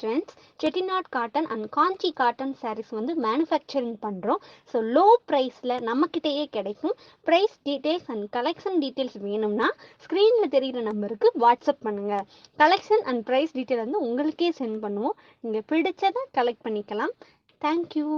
Trendz, Chettinad Cotten and Kanchi Cotton sarees வந்து manufacturing பண்றோம். So low ப்ரைஸில் நம்மக்கிட்டேயே கிடைக்கும். Price details and collection details வேணும்னா ஸ்க்ரீனில் தெரிகிற நம்பருக்கு வாட்ஸ்அப் பண்ணுங்கள். கலெக்ஷன் அண்ட் ப்ரைஸ் டீட்டெயில் வந்து உங்களுக்கே சென்ட் பண்ணுவோம். நீங்கள் பிடிச்சதை கலெக்ட் பண்ணிக்கலாம். தேங்க்யூ.